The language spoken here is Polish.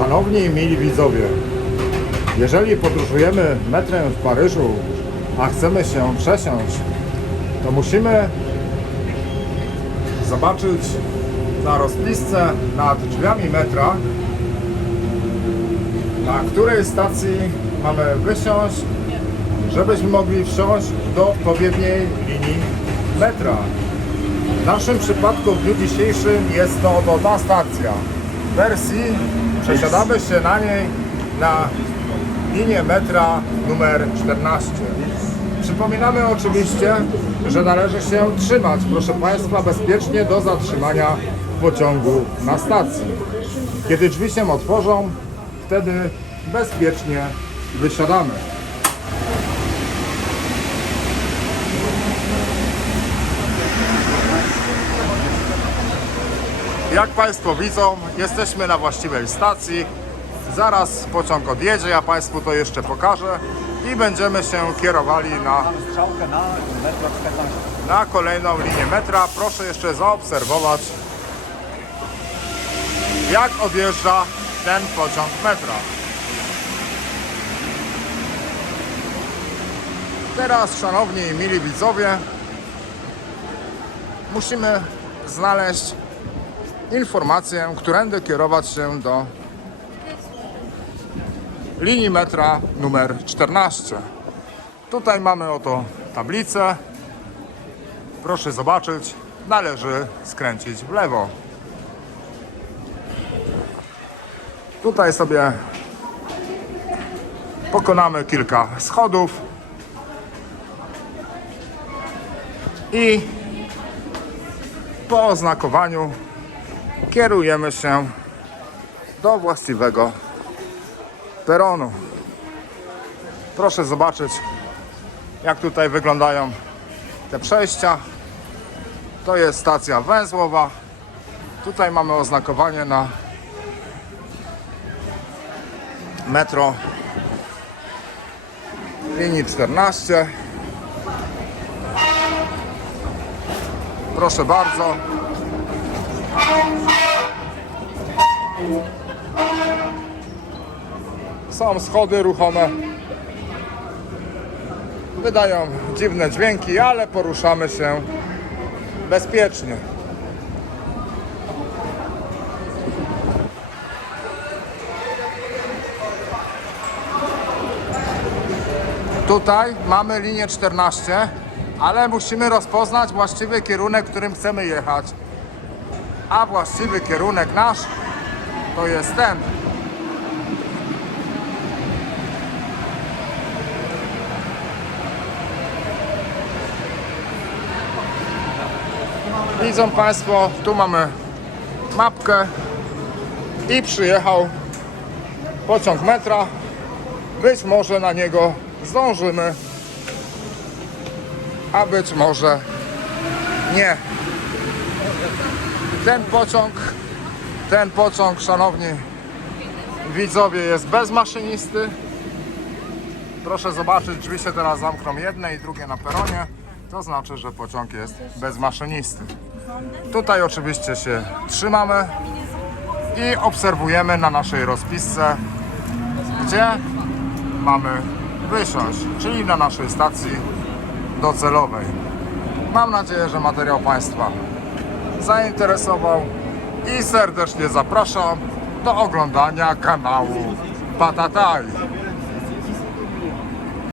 Szanowni i mili widzowie, jeżeli podróżujemy metrem w Paryżu, a chcemy się przesiąść, to musimy zobaczyć na rozpisce nad drzwiami metra, na której stacji mamy wysiąść, żebyśmy mogli wsiąść do odpowiedniej linii metra. W naszym przypadku w dniu dzisiejszym jest to ta stacja. Wersji przesiadamy się na niej na linię metra numer 14. Przypominamy oczywiście, że należy się trzymać, proszę Państwa, bezpiecznie do zatrzymania pociągu na stacji. Kiedy drzwi się otworzą, wtedy bezpiecznie wysiadamy. Jak Państwo widzą, jesteśmy na właściwej stacji. Zaraz pociąg odjedzie, ja Państwu to jeszcze pokażę i będziemy się kierowali na, strzałkę na metro 14. na kolejną linię metra. Proszę jeszcze zaobserwować, jak odjeżdża ten pociąg metra. Teraz, szanowni i mili widzowie, musimy znaleźć informację, którędy kierować się do linii metra numer 14. Tutaj mamy oto tablicę. Proszę zobaczyć, należy skręcić w lewo. Tutaj sobie pokonamy kilka schodów i po oznakowaniu kierujemy się do właściwego peronu. Proszę zobaczyć, jak tutaj wyglądają te przejścia. To jest stacja Węzłowa. Tutaj mamy oznakowanie na metro linii 14. Proszę bardzo. Są schody ruchome. Wydają dziwne dźwięki, ale poruszamy się bezpiecznie. Tutaj mamy linię 14, ale musimy rozpoznać właściwy kierunek, którym chcemy jechać. A właściwy kierunek nasz to jest ten. Widzą Państwo, tu mamy mapkę i przyjechał pociąg metra. Być może na niego zdążymy, a być może nie. Ten pociąg, ten pociąg, szanowni widzowie, jest bez maszynisty. Proszę zobaczyć, drzwi się teraz zamkną jedne i drugie na peronie. To znaczy, że pociąg jest bez maszynisty. Tutaj oczywiście się trzymamy i obserwujemy na naszej rozpisce, gdzie mamy wysiąść, czyli na naszej stacji docelowej. Mam nadzieję, że materiał Państwa zainteresował i serdecznie zapraszam do oglądania kanału Patataj.